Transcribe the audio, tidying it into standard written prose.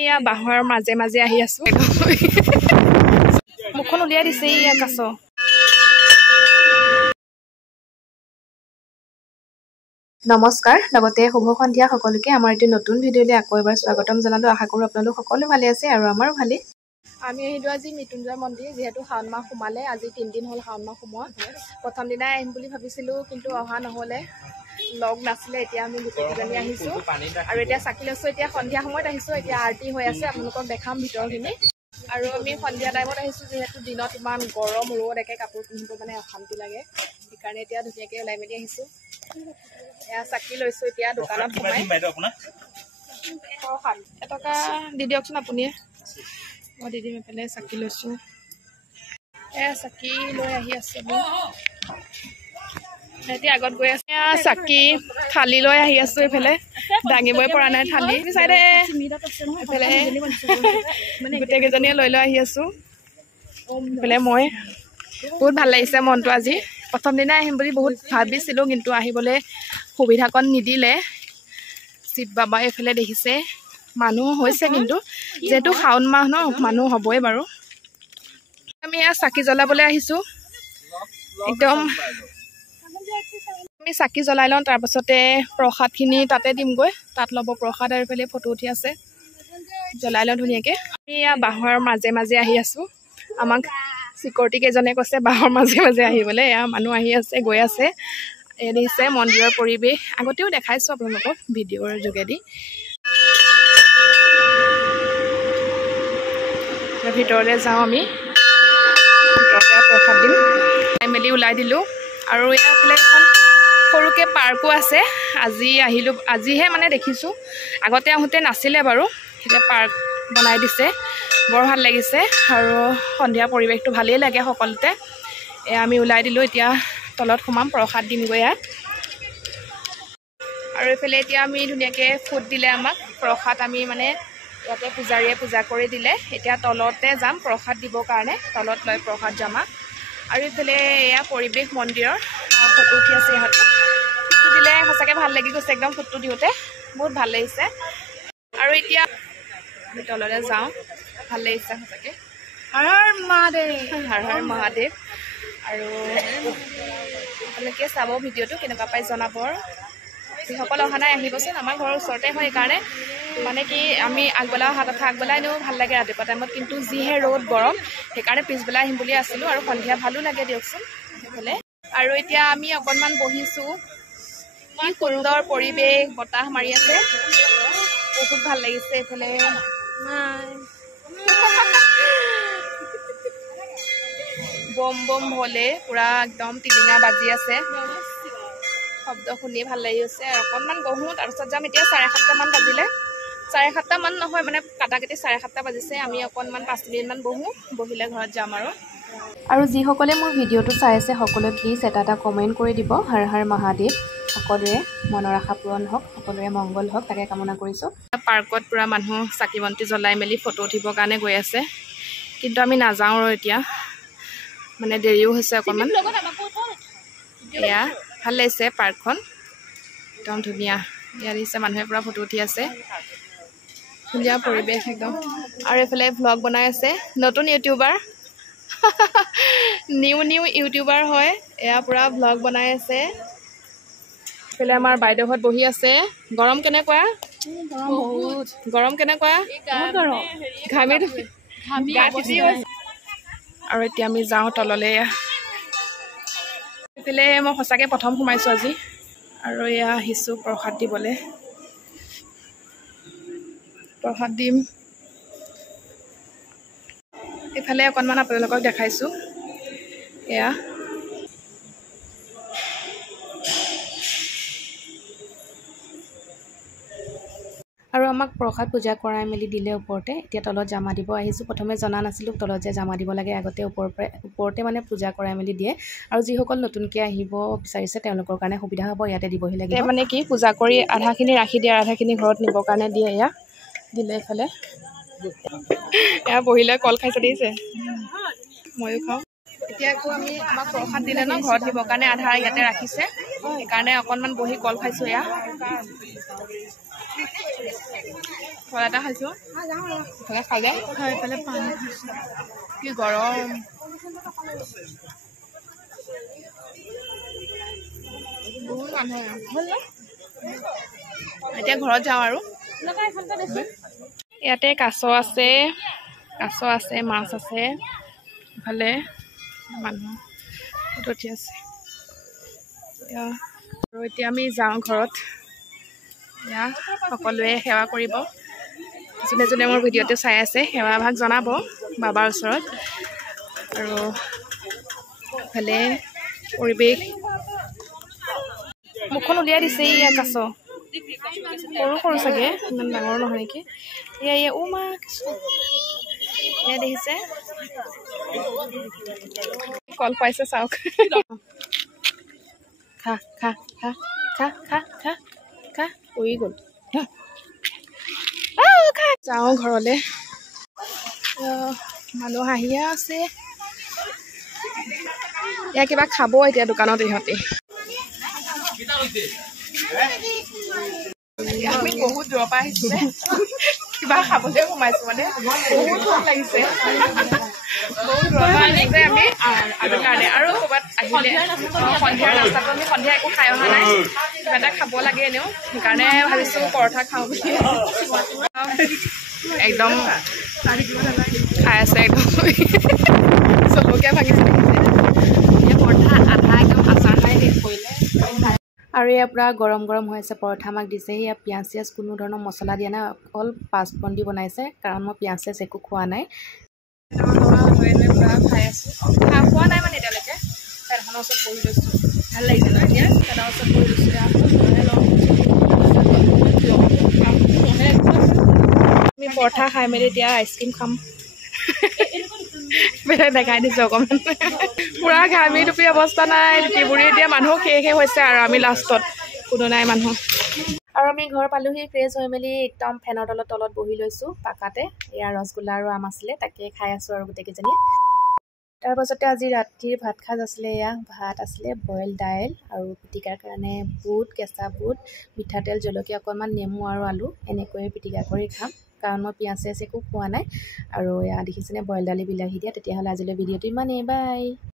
ইয়া বাহৰ মাজে মাজে আহি আছো মুখখন উলিয়াই দিছে ইয়া কাছ নমস্কাৰ লগতে শুভ সন্ধিয়া সকলোকে আমাৰ এটি নতুন ভিডিঅ'লৈ আকৌ এবাৰ স্বাগতম জনালো আশা কৰো আপোনালোক সকলো ভালে আছে আৰু আমাৰো ভালে আমি আহিলো আজি মৃত্যুঞ্জয় মন্দিৰ যেহেতু শাওণ মাহ সোমালে আজি 3 দিন হল শাওণ মাহ সোমোৱা প্ৰথম দিনা আহিম বুলি ভাবিছিলো কিন্তু অহা নহলে লগ নাছিলে এতিয়া আমি গোটেইজনী আহিছো আৰু এতিয়া চাকি লৈছো এতিয়া সন্ধিয়া সময়ত আহিছো এতিয়া আৰতি হৈ আছে আপোনালোকক দেখাম ভিতৰখিনি আৰু আমি সন্ধিয়া টাইমত আহিছো যেহেতু দিনত ইমান গৰম ৰ'দ একে কাপোৰ পিন্ধিব মানে অশান্তি লাগে সেইকাৰণে এতিয়া ধুনীয়াকৈ ওলাই মেলি আহিছো এয়া চাকি লৈছো এতিয়া দোকানত সোমাই এটকা দি দিয়কচোন আপুনিয়ে মই দি দিম এফালে চাকি লৈছো এয়া চাকি লৈ আহি আছে এতিয়া আগত গৈ আছে চাকি থালি লৈ আহি আছো এইফালে দাঙিবই পৰা নাই থালি চাইডে এইফালে গোটেইকেইজনীয়ে লৈ লৈ আহি আছো এইফালে মই বহুত ভাল লাগিছে মনটো আজি প্ৰথম দিনা আহিম বুলি বহুত ভাবিছিলো কিন্তু আহিবলৈ সুবিধাকণ নিদিলে শিৱ বাবা এইফালে দেখিছে মানুহ হৈছে কিন্তু যেহেতু শাওণ মাহ ন মানুহ হ'বই বাৰু আমি এয়া চাকি জ্বলাবলৈ আহিছো একদম আমি চাকি জ্বলাই লওঁ তাৰপাছতে প্ৰসাদখিনি তাতে দিমগৈ তাত ল'ব প্ৰসাদ আৰু এইফালে ফটো উঠি আছে জ্বলাই লওঁ ধুনীয়াকৈ আমি এয়া বাহৰ মাজে মাজে আহি আছো আমাক চিকিউৰিটি কেইজনে কৈছে বাহৰ মাজে মাজে আহিবলৈ এয়া মানুহ আহি আছে গৈ আছে এই দেখিছে মন্দিৰৰ পৰিৱেশ আগতেও দেখাইছো আপোনালোকক ভিডিঅ'ৰ যোগেদি ভিতৰলৈ যাওঁ আমি ভিতৰতে প্ৰসাদ দিম মেলি ওলাই দিলোঁ আৰু এইফালে এখন সৰুকৈ পাৰ্কো আছে আজি আহিলোঁ আজিহে মানে দেখিছোঁ আগতে আহোঁতে নাছিলে বাৰু এতিয়া পাৰ্ক বনাই দিছে বৰ ভাল লাগিছে আৰু সন্ধিয়া পৰিৱেশটো ভালেই লাগে সকলোতে আমি ওলাই দিলোঁ এতিয়া তলত সোমাম প্ৰসাদ দিমগৈ আৰু এইফালে এতিয়া আমি ধুনীয়াকৈ ফুড দিলে আমাক প্ৰসাদ আমি মানে ইয়াতে পূজাৰীয়ে পূজা কৰি দিলে এতিয়া তলতে যাম প্ৰসাদ দিবৰ কাৰণে তলত লৈ প্ৰসাদ জমা আৰু এইফালে এয়া পৰিৱেশ মন্দিৰৰ ফটো উঠি আছে ইহঁতে ফুটো দিলে সঁচাকৈ ভাল লাগি গৈছে একদম ফুটো দিওঁতে বহুত ভাল লাগিছে আৰু এতিয়া আমি তললৈ যাওঁ ভাল লাগিছে সঁচাকৈ হৰ হৰ মহাদেৱ হৰ হৰ মহাদেৱ আৰু আপোনালোকে চাব ভিডিঅ'টো কেনেকুৱা পাই জনাব যিসকল অহা নাই আহিবচোন আমাৰ ঘৰৰ ওচৰতে হয় সেইকাৰণে মানে কি আমি আগবেলা অহা কথা আগবেলা এনেও ভাল লাগে ৰাতিপুৱা টাইমত কিন্তু যিহে ৰ'দ গৰম সেইকাৰণে পিছবেলা আহিম বুলি আছিলোঁ আৰু সন্ধিয়া ভালো লাগে দিয়কচোন সেইফালে আৰু এতিয়া আমি অকণমান বহিছোঁ কি সুন্দৰ পৰিৱেশ বতাহ মাৰি আছে বহুত ভাল লাগিছে এইফালে বম বম ভলে পুৰা একদম টিলিঙা বাজি আছে শব্দ শুনি ভাল লাগি গৈছে অকণমান বহোঁ তাৰপিছত যাম এতিয়া 7:30মান বাজিলে 7:30মান নহয় মানে কাটাকাটি 7:30 বাজিছে আমি অকণমান 5 মিনিটমান বহোঁ বহিলে ঘৰত যাম আৰু যিসকলে মোৰ ভিডিঅ'টো চাই আছে সকলোৱে প্লিজ এটা কমেণ্ট কৰি দিব হৰ হৰ মহাদেৱ সকলোৰে মনৰ আশা পূৰণ হওক সকলোৰে মংগল হওক তাকে কামনা কৰিছোঁ পাৰ্কত পূৰা মানুহ চাকি বন্তি জ্বলাই মেলি ফটো উঠিবৰ কাৰণে গৈ আছে কিন্তু আমি নাযাওঁ আৰু এতিয়া মানে দেৰিও হৈছে অকণমান এয়া ভাল লাগিছে পাৰ্কখন একদম ধুনীয়া ইয়াত দিছে মানুহে পূৰা ফটো উঠি আছে ধুনীয়া পৰিৱেশ একদম আৰু এইফালে ভ্লগ বনাই আছে নতুন ইউটিউবাৰ নিউ ইউটিউবাৰ হয় এয়া পূৰা ভ্লগ বনাই আছে এইফালে আমাৰ বাইদেউহঁত বহি আছে গৰম কেনেকুৱা গৰম কেনেকুৱা ঘামি আৰু এতিয়া আমি যাওঁ তললৈ এইফালে মই সঁচাকৈ প্ৰথম সোমাইছোঁ আজি আৰু এয়া আহিছোঁ প্ৰসাদ দিবলৈ প্ৰসাদ দিম এইফালে অকণমান আপোনালোকক দেখাইছোঁ এয়া আৰু আমাক প্ৰসাদ পূজা কৰাই মেলি দিলে ওপৰতে এতিয়া তলত জামা দিব আহিছোঁ প্ৰথমে জনা নাছিলোঁ তলত যে জামা দিব লাগে আগতে ওপৰতে মানে পূজা কৰাই মেলি দিয়ে আৰু যিসকল নতুনকৈ আহিব বিচাৰিছে তেওঁলোকৰ কাৰণে সুবিধা হ'ব ইয়াতে দিবহি লাগিব মানে কি পূজা কৰি আধাখিনি ৰাখি দিয়ে আধাখিনি ঘৰত নিবৰ কাৰণে দিয়ে এয়া দিলে এইফালে এয়া বহিলৈ কল খাইছে দিছে ময়ো খাওঁ এতিয়া আকৌ আমি আমাক প্ৰসাদ দিলে ন ঘৰত নিবৰ কাৰণে আধা ইয়াতে ৰাখিছে সেইকাৰণে অকণমান বহি কল খাইছোঁ এয়া ফল এটা খাইছোঁ ইফালে খালে ইফালে পানী কি গৰম বহুত মানুহ এতিয়া ঘৰত যাওঁ আৰু ইয়াতে কাছ আছে মাছ আছে ইফালে মানুহ উঠি আছে আৰু এতিয়া আমি যাওঁ ঘৰত এয়া সকলোৱে সেৱা কৰিব যোনে যোনে মোৰ ভিডিঅ'টো চাই আছে সেৱা ভাগ জনাব বাবাৰ ওচৰত আৰু ইফালে পৰিৱেশ মুখখন উলিয়াই দিছে ইয়া কাছ সৰু চাগে ইমান ডাঙৰ নহয় নেকি এয়া মা এয়া দেখিছে কল পাইছে চাওক খা খা খা খা খা খা খা উৰি গ'ল যাওঁ ঘৰলৈ মানুহ আহিয়ে আছে এয়া কিবা খাব এতিয়া দোকানত ইহঁতে আমি বহুত দূৰৰ পৰা আহিছে কিবা খাবলৈ সোমাইছো মানে বহুত ভোক লাগিছে বহুত দূৰৰ পৰা আহিছে আমি কাৰণে আৰু ক'ৰবাত আহিলে সন্ধিয়াৰ ৰাস্তাটো আমি সন্ধিয়া একো খাই অহা নাই কিবা এটা খাব লাগে এনেও সেইকাৰণে ভাবিছোঁ পৰঠা খাওঁ বুলি একদম খাই আছে একদম চলকীয়া ভাঙিছে পৰঠা আধা একদম আচাৰ খাই শেষ কৰিলে আৰু ইয়াৰ পৰা গৰম হৈ আছে পৰঠা আমাক দিছে ইয়াত পিঁয়াজ চিয়াজ কোনো ধৰণৰ মছলা দিয়া নাই অকল পাঁচফোৰণ দি বনাইছে কাৰণ মই পিঁয়াজ চিয়াজ একো খোৱা নাই পূৰা খাই আছোঁ খোৱা নাই মানে এতিয়ালৈকে ফেনখনৰ ওচৰত বহি লৈছোঁ ভাল লাগিছে ন এতিয়া ফেনৰ ওচৰত বহি লৈছোঁ আমি পৰঠা খাই মেলি এতিয়া আইচক্ৰীম খাম বেলেগ দেখাই দিছোঁ অকণমান পূৰা ঘামি টুপি অৱস্থা নাই টুপিবোৰে এতিয়া মানুহ শেষ হৈছে আৰু আমি লাষ্টত কোনো নাই মানুহ আৰু আমি ঘৰ পালোহি ফ্ৰেছ হৈ মেলি একদম ফেনৰ তলত বহি লৈছোঁ পাকাতে এয়া ৰসগোল্লা আৰু আম আছিলে তাকে খাই আছোঁ আৰু গোটেইকেইজনী তাৰপাছতে আজি ৰাতিৰ ভাত সাজ আছিলে এয়া ভাত আছিলে বইল দাইল আৰু পিটিকাৰ কাৰণে বুট কেঁচা বুট মিঠাতেল জলকীয়া অকণমান নেমু আৰু আলু এনেকৈয়ে পিটিকা কৰি খাম কাৰণ মই পিঁয়াজ চিয়াজ একো খোৱা নাই আৰু এয়া দেখিছেনে বইল দালি বিলাহী দিয়া তেতিয়াহ'লে আজিলৈ ভিডিঅ'টো ইমানেই বাই